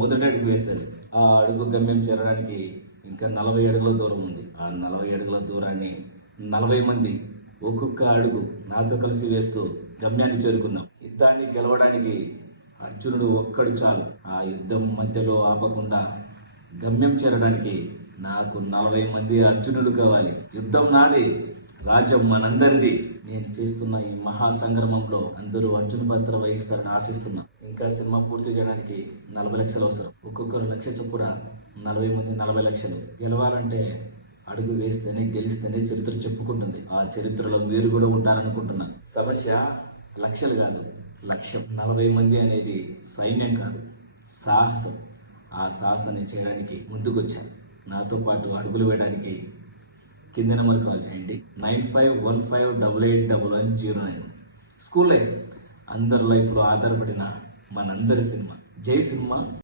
మొదటి అడుగు వేశాడు. ఆ అడుగు గమ్యం చేరడానికి ఇంకా 40 అడుగుల దూరం ఉంది. ఆ 40 అడుగుల దూరాన్ని 40 మంది ఒక్కొక్క అడుగు నాతో కలిసి వేస్తూ గమ్యాన్ని చేరుకుందాం. యుద్ధాన్ని గెలవడానికి అర్జునుడు ఒక్కడు చాలు. ఆ యుద్ధం మధ్యలో ఆపకుండా గమ్యం చేరడానికి నాకు 40 మంది అర్జునుడు కావాలి. యుద్ధం నాది, రాజ్యం మనందరిది. నేను చేస్తున్న ఈ మహాసంగ్రమంలో అందరూ అర్జున పాత్ర వహిస్తారని ఆశిస్తున్నా. ఇంకా సినిమా పూర్తి చేయడానికి 40 లక్షలు అవసరం. ఒక్కొక్కరు 1 లక్ష చొప్పున 40 మంది 40 లక్షలు. గెలవాలంటే అడుగు వేస్తేనే గెలిస్తేనే చరిత్ర చెప్పుకుంటుంది. ఆ చరిత్రలో మీరు కూడా ఉంటారనుకుంటున్నా. సమస్య లక్షలు కాదు, లక్ష్యం. 40 మంది అనేది సైన్యం కాదు, సాహసం. ఆ సాహసాన్ని చేయడానికి ముందుకొచ్చాను. నాతో పాటు అడుగులు వేయడానికి కింద నెంబర్ కాల్ చేయండి. 9515881109. స్కూల్ లైఫ్ అందరి లైఫ్లో ఆధారపడిన మనందరి సినిమా. జై సినిమా.